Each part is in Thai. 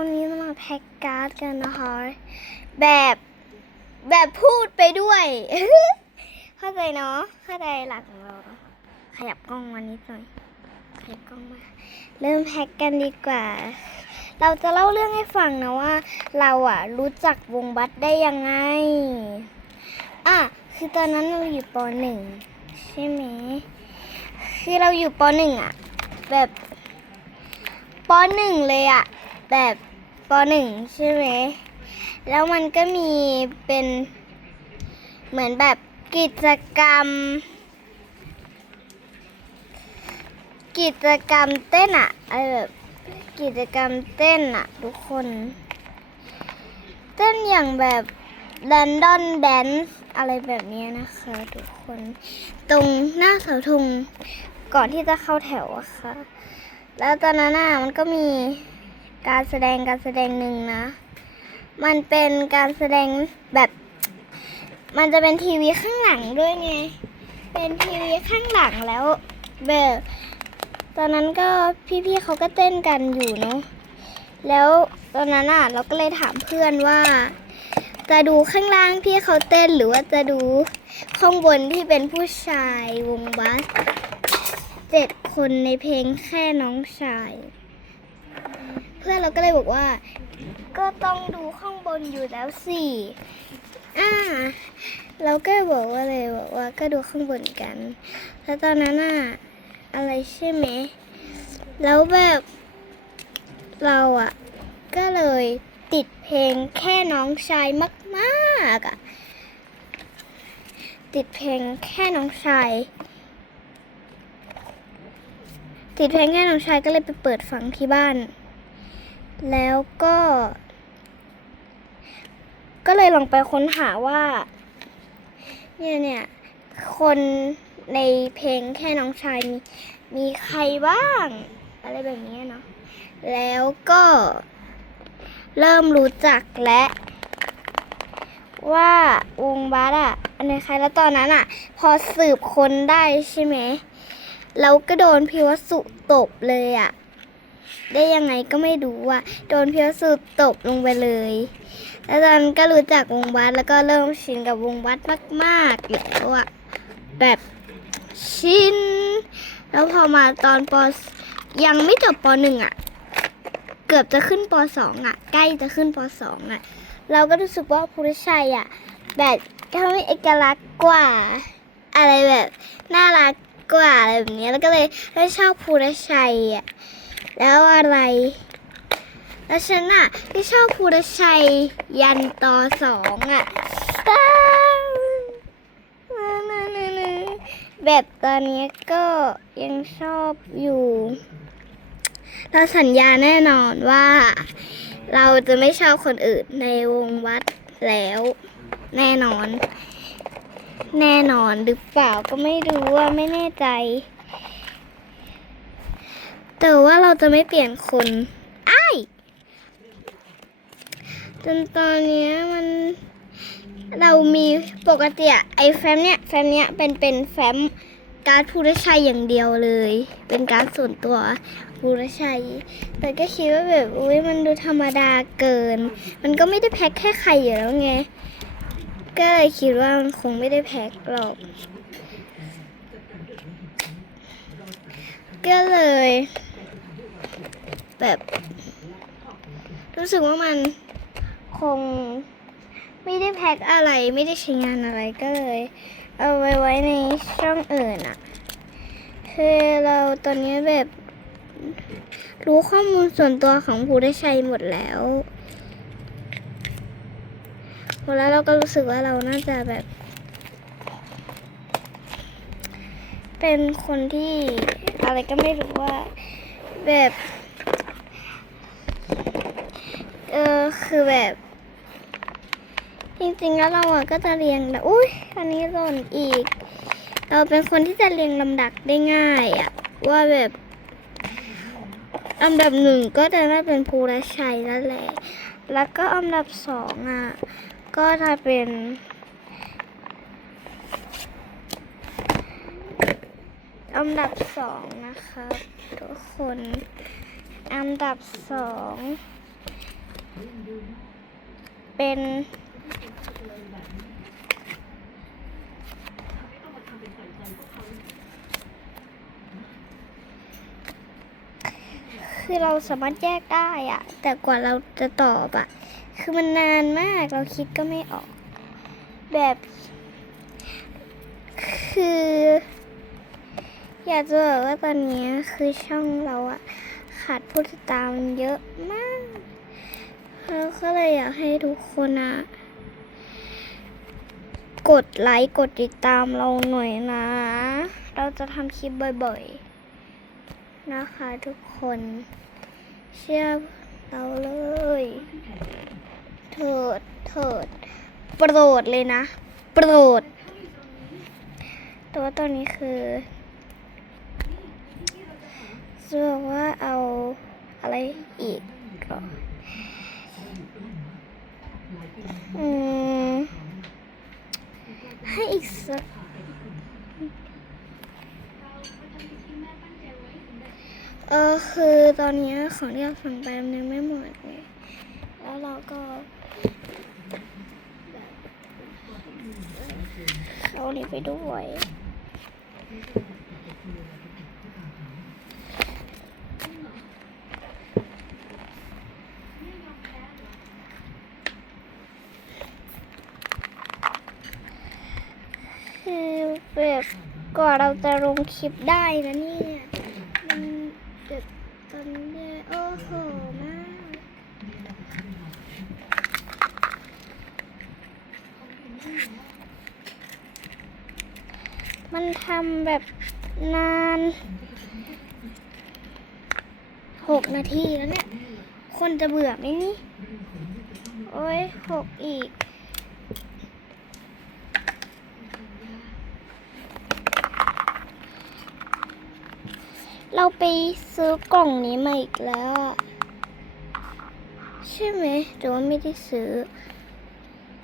คนนี้จะมาแพ็กการ์ดกันนะคะ แบบแบบพูดไปด้วย เข้าใจเนาะเข้าใจหลักของเรา ขยับกล้องมานิดหน่อยขยับกล้องมา เริ่มแพ็กกันดีกว่า เราจะเล่าเรื่องให้ฟังนะว่า เราอะรู้จักวงบัสได้ยังไง อะคือตอนนั้นเราอยู่ปหนึ่งใช่ไหมคือเราอยู่ปหนึ่งอะแบบปหนึ่งเลยอะแบบ ปหนึ่งใช่ไหม แล้วมันก็มีเป็นเหมือนแบบกิจกรรม กิจกรรมเต้นอะไรแบบกิจกรรมเต้นอะทุกคน เต้นอย่างแบบ London Dance อะไรแบบนี้นะคะทุกคน ตรงหน้าเสาธงก่อนที่จะเข้าแถวอะค่ะ แล้วตอนนั้นน่ะมันก็มี การแสดงการแสดงหนึ่งนะ มันเป็นการแสดงแบบ มันจะเป็นทีวีข้างหลังด้วยไง เป็นทีวีข้างหลังแล้วแบบตอนนั้นก็พี่ๆเขาก็เต้นกันอยู่เนาะ แล้วตอนนั้นอะเราก็เลยถามเพื่อนว่า จะดูข้างล่างพี่เขาเต้นหรือว่าจะดูข้างบนที่เป็นผู้ชายวงบัสเจ็ดคนในเพลงแค่น้องชาย พื่อนเราก็เลยบอกว่า ก็ต้องดูข้างบนอยู่แล้วสิอ่าเราก็บอกว่าเลยบอกว่าก็ดูข้างบนกัน แล้วตอนนั้นน่ะอะไรใช่ไหมแล้วแบบเราอะก็เลยติดเพลงแค่น้องชายมากๆอะติดเพลงแค่น้องชาย ติดเพลงแค่น้องชายก็เลยไปเปิดฟังที่บ้าน แล้วก็ ก็เลยลองไปค้นหาว่า เนี่ยเนี่ย คนในเพลงแค่น้องชายมีมีใครบ้าง อะไรแบบนี้เนาะ แล้วก็เริ่มรู้จักและว่าวงบาสอะอันไหนใครแล้วตอนนั้นอะพอสืบคนได้ใช่ไหมแล้วก็โดนพิวสุตบเลยอะ ได้ยังไงก็ไม่รู้อะโดนเพิวสุดตบลงไปเลย แล้วตอนนั้นก็รู้จักวงบัสแล้วก็เริ่มชินกับวงบัสมากๆแล้วอะแบบชิน แล้วพอมาตอนปยังไม่จบปหนึ่งอะเกือบจะขึ้นปสองอะใกล้จะขึ้นปสองอะเราก็รู้สึกว่าภูริชัยอะแบบเขามีเอกลักษณ์กว่า อะไรแบบน่ารักกว่าอะไรแบบนี้แล้วก็เลยได้ชอบภูริชัยอะ แล้วอะไร แล้วฉันอะที่ชอบภูริชัยยันตอสองอะแบบตอนนี้ก็ยังชอบอยู่ เราสัญญาแน่นอนว่า เราจะไม่ชอบคนอื่นในวงวัดแล้ว แน่นอน แน่นอนหรือเปล่าก็ไม่รู้ว่าไม่แน่ใจ แต่ว่าเราจะไม่เปลี่ยนคนไอ้จนตอนนี้มันเรามีปกติอะไอแฟ้มเนี้ยแฟ้มเนี้ยเป็นเป็นแฟ้มการ์ดภูรชัยอย่างเดียวเลย เป็นการ์ดส่วนตัวภูรชัย แต่ก็คิดว่าแบบอุ้ยมันดูธรรมดาเกิน มันก็ไม่ได้แพ็คแค่ใครอยู่แล้วไง ก็เลยคิดว่ามันคงไม่ได้แพ็คหรอก ก็เลย แบบ รู้สึกว่ามันคงไม่ได้แพ็คอะไรไม่ได้ใช้งานอะไรก็เลย เอาไว้ไว้ในช่องอื่นอะคือเราตอนนี้แบบ รู้ข้อมูลส่วนตัวของผู้ได้ใช้หมดแล้วหมดแล้วเราก็รู้สึกว่าเราน่าจะแบบ เป็นคนที่อะไรก็ไม่รู้ว่าแบบ เออคือแบบ จริงๆแล้วเราก็จะเรียงแบบอุ้ยอันนี้หล่นอีก เราเป็นคนที่จะเรียงลำดับได้ง่ายอะว่าแบบลำดับหนึ่งก็จะได้เป็นภูรชัยนั่นแหละ แล้วก็อันดับสองอะก็จะเป็น อันดับสองนะครับ ทุกคน อันดับสอง เป็นคือเราสามารถแยกได้อะแต่กว่าเราจะตอบอะคือมันนานมากเราคิดก็ไม่ออก แบบ คือ อยากจะบอกว่าตอนนี้คือช่องเราอะขาดผู้ติดตามเยอะมาก เราก็เลยอยากให้ทุกคนอะกดไลค์กดติดตามเราหน่อยนะ เราจะทำคลิปบ่อยๆ นะคะทุกคน เชื่อเราเลย เถิดเถิดโปรดเลยนะ โปรดแต่ว่าตอนนี้คือจะบอกว่าเอาอะไรอีกก็ อืมให้อีกสักเออคือตอนนี้ของที่เราสั่งไปมันยังไม่หมดไงแล้วเราก็เอาอันนี้ไปด้วย คือแบบ กว่าเราจะลงคลิปได้นะเนี่ยมันแบบตอนนี้เนี่ยโอ้โหมากมันทำแบบนานหกนาทีแล้วเนี่ย คนจะเบื่อไหมนี่ โอ้ยหกอีก เราไปซื้อกล่องนี้มาอีกแล้วอะใช่ไหมหรือว่าไม่ได้ซื้อ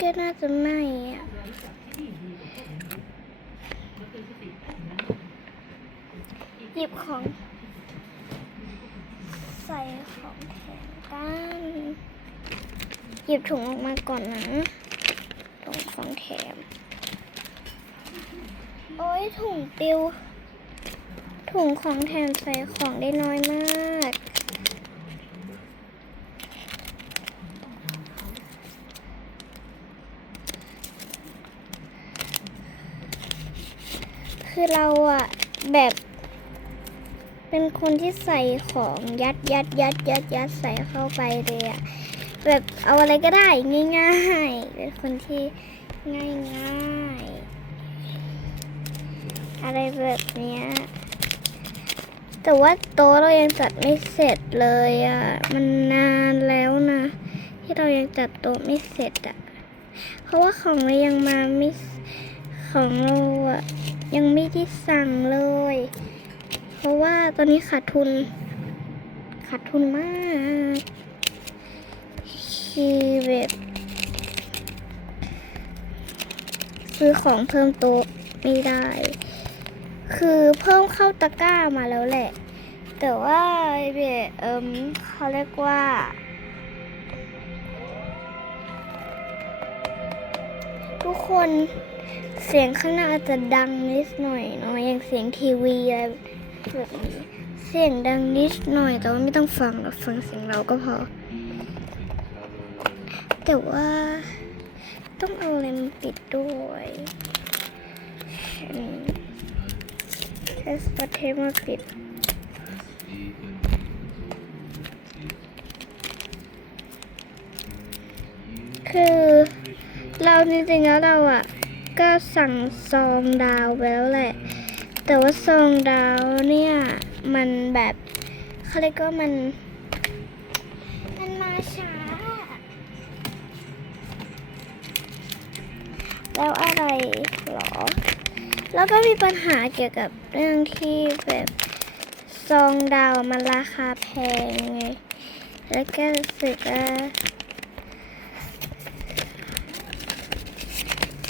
ก็น่าจะไม่อะหยิบของ ใส่ของแถมกันหยิบถุงออกมาก่อนนะถุงของแถม โอ้ยถุงปิว ถุงของแถมใส่ของได้น้อยมากคือเราอะแบบเป็นคนที่ใส่ของยัดยัดยัดยัดยัดใส่เข้าไปเลยอะแบบเอาอะไรก็ได้ง่ายๆเป็นคนที่ง่ายง่ายๆอะไรแบบเนี้ย แต่ว่าโต๊ะเรายังจัดไม่เสร็จเลยอะ มันนานแล้วนะ ที่เรายังจัดโต๊ะไม่เสร็จอะ เพราะว่าของเรายังมาไม่ของเราอะยังไม่ได้สั่งเลย เพราะว่าตอนนี้ขาดทุน ขาดทุนมากคือแบบซื้อของเพิ่มโต๊ะไม่ได้ คือเพิ่มเข้าตะกร้ามาแล้วแหละ แต่ว่าเบะเอิมเขาเรียกว่า ทุกคนเสียงข้างหน้าอาจจะดังนิดหน่อยเนาะอย่างเสียงทีวีอะไรแบบนี้เสียงดังนิดหน่อย แต่ว่าไม่ต้องฟังหรอกฟังเสียงเราก็พอ แต่ว่าต้องเอาอะไรมาปิดด้วยอืม สกอตเทปมาปิดคือเราจริงๆแล้วเราอะ ก็สั่งซองดาวไปแล้วแหละ แต่ว่าซองดาวเนี่ย มันแบบเขาเรียกว่ามัน แล้วก็มีปัญหาเกี่ยวกับเรื่องที่แบบซองดาวมันราคาแพงไง แล้วก็รู้สึกว่า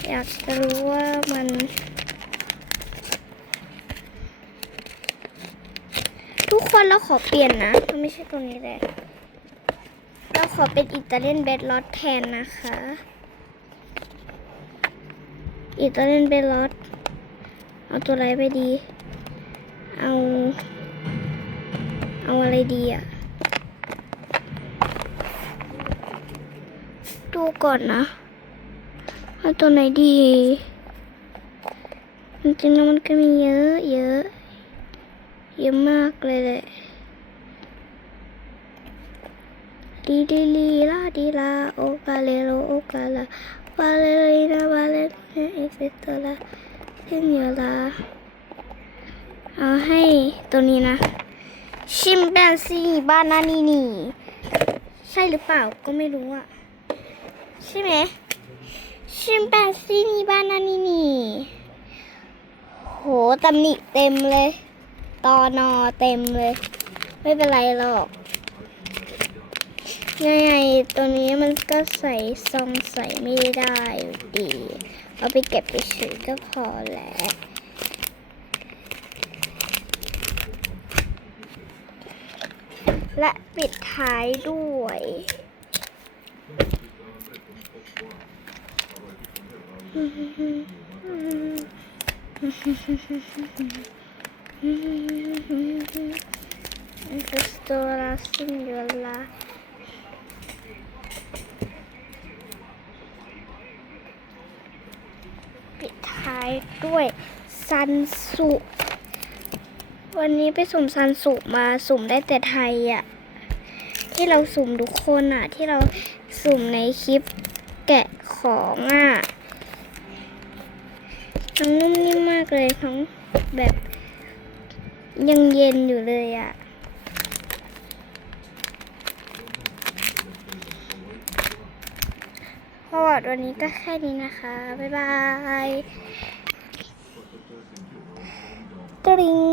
อยากจะรู้ว่ามันทุกคนเราขอเปลี่ยนนะมันไม่ใช่ตัวนี้แหละเราขอเป็นอิตาเลียนเบดลอตแทนนะคะ อิตาเลียนเบดลอต เอาตัวอะไรไปดี เอา เอาอะไรดีอะดูก่อนนะ เอาตัวไหนดี จริงๆมันก็มีเยอะ เยอะ เยอะมากเลยแหละดีดีลีลาดีลาโอกาเลโลโอกาลาวาเลลีนาวาเลลีเอเซโตลา เทนเยอะลาเอาให้ตัวนี้นะ ชิมแปนซี่บ้านนานีนีใช่หรือเปล่าก็ไม่รู้อะใช่ไหมชิมแปนซี่นีบ้านนานีนีโหตำหนิเต็มเลยตอนอเต็มเลย ไม่เป็นไรหรอกยังไงตัวนี้มันก็ใส่ซองใส่ไม่ได้อยู่ดี เอาไปเก็บไปเฉยๆก็พอแหละและปิดท้ายด้วย Restaura Singola ปิ ดท้ายด้วยซันสุวันนี้ไปสุ่มซันสุมาสุ่มได้แต่ไทยอะที่เราสุ่มทุกคนอะที่เราสุ่มในคลิปแกะของอะน้งนุ่มนิ่มมากเลยน้งแบบยังเย็นอยู่เลยอะพอดวันนี้ก็แค่นี้นะคะ บ๊ายบาย กริ๊ง